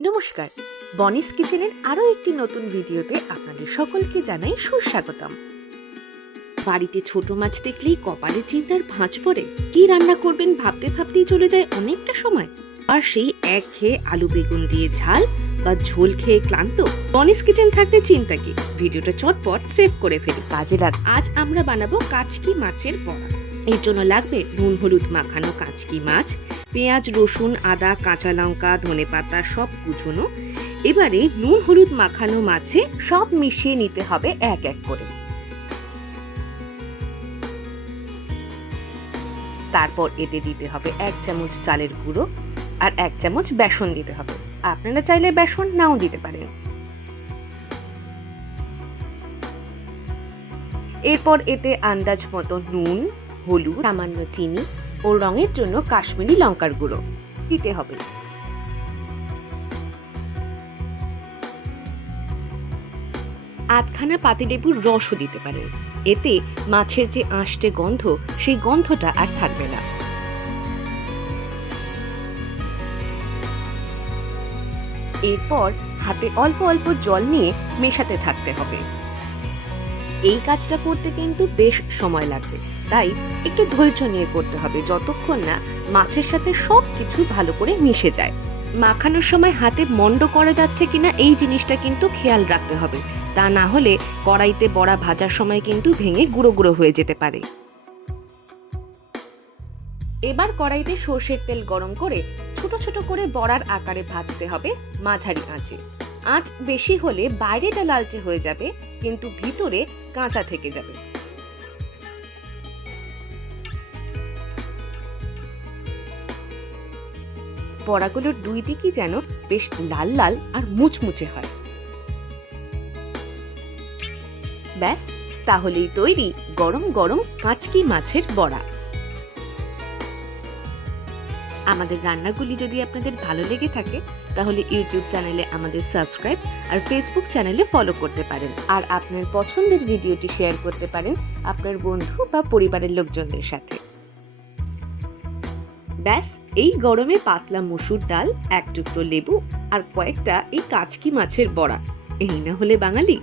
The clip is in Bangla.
নমস্কার। বনিস কিচেনের আরও একটি নতুন ভিডিওতে আপনাদের সকলকে জানাই সুস্বাগতম। বাড়িতে ছোট মাছ দেখলেই কপালে চিন্তার ভাঁজ পড়ে। কি রান্না করবেন ভাবতে ভাবতেই চলে যায় অনেকটা সময়। আর সেই এক খেয়ে আলু বেগুন দিয়ে ঝাল বা ঝোল খেয়ে ক্লান্ত, বনিস কিচেন থাকতে চিন্তা কি? ভিডিওটা চটপট সেভ করে ফেলি। কাজে লাগ আজ আমরা বানাবো কাচকি মাছের বড়া। এর জন্য লাগবে নুন, হলুদ মাখানো কাচকি মাছ পেঁয়াজ, রসুন, আদা, কাঁচা লঙ্কা ধনেপাতা সব কুচোনো। এবারে নুন, হলুদ মাখানো মাছে সব মিশিয়ে নিতে হবে এক এক করে। তারপর এতে দিতে হবে এক চামচ চালের গুঁড়ো আর এক চামচ বেসন দিতে হবে। আপনারা চাইলে বেসন নাও দিতে পারেন। এরপর এতে আন্দাজ মতো নুন, হলুদ, সামান্য চিনি ও রঙের জন্য কাশ্মীরি লঙ্কার গুঁড়ো। দিতে হবে। আধখানা পাতিলেবুর রসও দিতে পারেন। এতে মাছের যে আঁশটে গন্ধ, সেই গন্ধটা আর থাকবে না। এরপর হাতে অল্প অল্প জল নিয়ে মেশাতে থাকতে হবে। এই কাজটা করতে কিন্তু বেশ সময় লাগবে। তাই একটু ধৈর্য নিয়ে করতে হবে, যতক্ষণ না মাছের সাথে সব কিছু ভালো করে মিশে যায়। মাখানোর সময় হাতে মন্ড করা যাচ্ছে কিনা এই জিনিসটা কিন্তু খেয়াল রাখতে হবে। তা না হলে কড়াইতে বড়া ভাজার সময় কিন্তু ভেঙে গুঁড়ো গুঁড়ো হয়ে যেতে পারে। এবার কড়াইতে সর্ষের তেল গরম করে ছোট ছোট করে বড়ার আকারে ভাজতে হবে মাঝারি আঁচে। আঁচ বেশি হলে বাইরেটা লালচে হয়ে যাবে কিন্তু ভিতরে কাঁচা থেকে যাবে। বড়াগুলোর দুই দিকই যেন বেশ লাল লাল আর মুচমুচে হয়। ব্যাস, তাহলেই তৈরি গরম গরম কাঁচকি মাছের বড়া। আমাদের রান্নাগুলি যদি আপনাদের ভালো লেগে থাকে, তাহলে ইউটিউব চ্যানেলে আমাদের সাবস্ক্রাইব আর ফেসবুক চ্যানেলে ফলো করতে পারেন। আর আপনার পছন্দের ভিডিওটি শেয়ার করতে পারেন আপনার বন্ধু বা পরিবারের লোকজনদের সাথে। ব্যাস, এই গরমে পাতলা মসুর ডাল, এক টুকরো লেবু আর কয়েকটা এই কাচকি মাছের বড়া। এই না হলে বাঙালি?